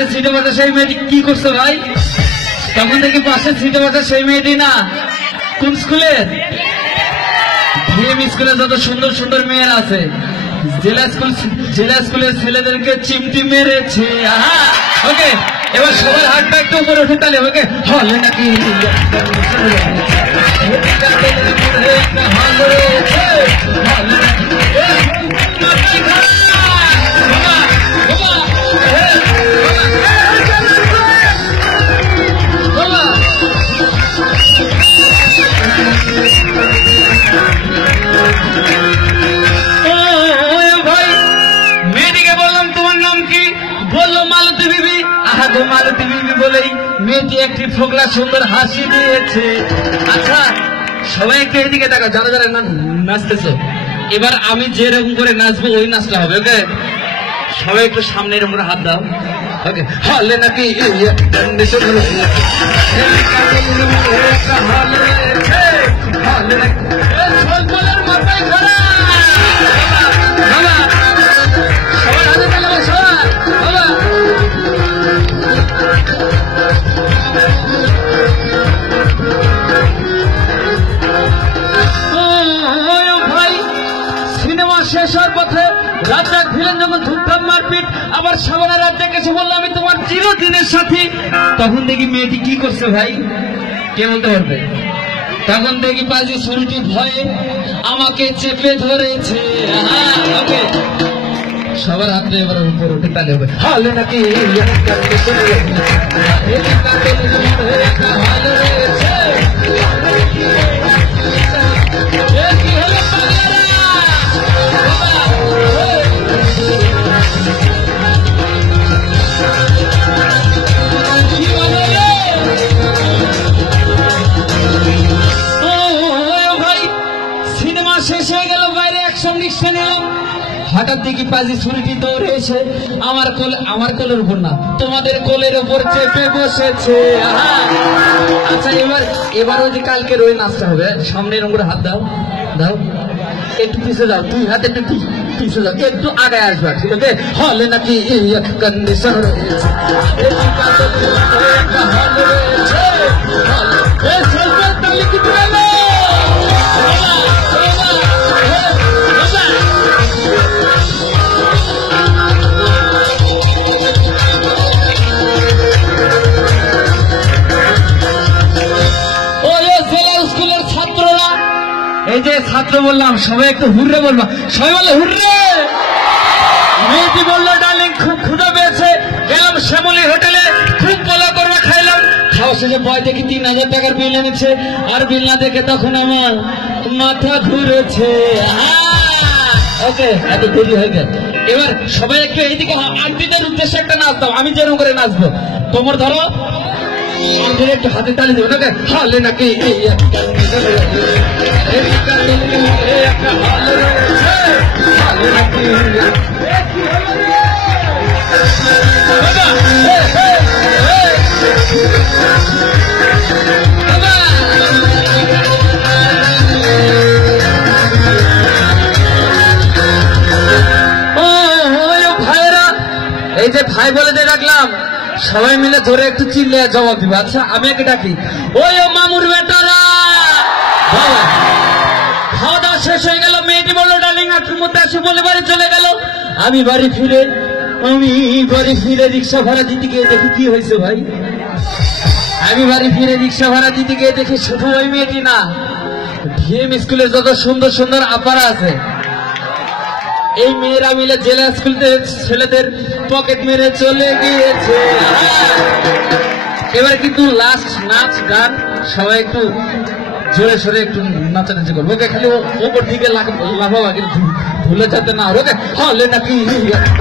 পাশের সিটে বসে সেই মেয়েটি কি করছে ভাই? তখন দেখি পাশের সিটে বসে সেই মেয়েটি না, কোন স্কুলের? ভিএম স্কুলে যত সুন্দর সুন্দর মেয়েরা আছে, জেলা স্কুলের ছেলেদেরকে চিমটি মেরেছে। ওকে, এবার সবাই হাতটা একটু উপরে উঠে তালে। ওকে, হলে নাকি মালতী বিবি বলেই মেয়েটি একটি ফোকলা সুন্দর হাসি দিয়েছে। আচ্ছা সবাই একটু এদিকে দেখো, যারা যারা নাচতেছো, এবার আমি যেরকম করে নাচবো ওই নাচটা হবে। ওকে, সবাই একটু সামনে এরকম করে হাত দাও। ওকে, হলে নাকি মাথায় ঘোরা সবার হাতে তাহলে সবাই শেষ হওয়ার পথে রাজ্জাক ভিলেন যখন ধূমধাম মারপিট, আবার সাবানা রাজ্জাক এসে বললো আমি তোমার চিরদিনের সাথী। তখন দেখি মেয়েটি কি করছে ভাই, কে বলতে পারবে? তখন দেখি পাজি ছুরিটি ভয়ে আমাকে চেপে ধরেছে। ওকে, সবার হাতে এবার উপর উঠে তালে হবে। হলে নাকি শেষ হয়ে গেল, বাইরে অ্যাকশন রিকশা নিলাম। হঠাৎ দেখি পাজি ছুরিটি দৌড়ে এসে আমার কোলের উপর না, তোমাদের কোলের উপর চেপে বসেছে। আচ্ছা এবার ওই যে কালকের ওই নাচটা হবে, সামনে এরকম করে হাত দাও, দাও একটু পিছিয়ে যাও, দুই হাতে একটু পিছিয়ে যাও, একটু আগায় আসবা, ঠিক আছে? হলে নাকি কন্ডিশন এই যে ছাত্র বললাম, সবাই একটু হুররে বলবা, সবাই বলে হুররে। মেয়েটি বললো ডার্লিং খুব ক্ষুধা পেয়েছে, গেলাম শ্যামলী হোটেলে, খুব বলা করবা খাইলাম। খাওয়া শেষে বয় দেখি 3000 টাকার বিল এনেছে, আর বিল না দেখে তখন আমার মাথা ঘুরেছে। ওকে, এত দেরি হয়ে গেল। এবার সবাই একটু এইদিকে আন্টিদের উদ্দেশ্যে একটা নাচ দাও, আমি যেরকম করে নাচবো, তোমার ধরো আন্টির একটু হাতে তালি দেবো। ওকে, হলে নাকি এই যে ভাই বলে যে ডাকলাম, সবাই মিলে ধরে একটু চিল্লে জবাব দিবে। আচ্ছা আমি একে ডাকি, ওই ও মামুর বেটারা। বাবা খাওয়া দাওয়া শেষ হয়ে গেল, মেয়েটি বললো ডার্লিং আটটার মধ্যে আসে বলে বাড়ি চলে গেল। আমি বাড়ি ফিরে রিক্সা ভাড়া দিতে গিয়ে দেখি কি হয়েছে ভাই। আমি বাড়ি ফিরে রিক্সা ভাড়া দিতে গিয়ে দেখি শুধু ওই মেয়েটি না, ভিএম স্কুলের যত সুন্দর সুন্দর আপারা আছে, এই মেয়েরা মিলে জেলা স্কুল ছেলেদের পকেট মেরে চলে গিয়েছে। এবার কিন্তু লাস্ট নাচ গান, সবাই একটু জোরে সরে একটু নাচানাচি করবো। ওকে, খালি ওপর দিকে লাফাবা, কিন্তু ভুলে যেতে না। ওকে, হলে নাকি একটা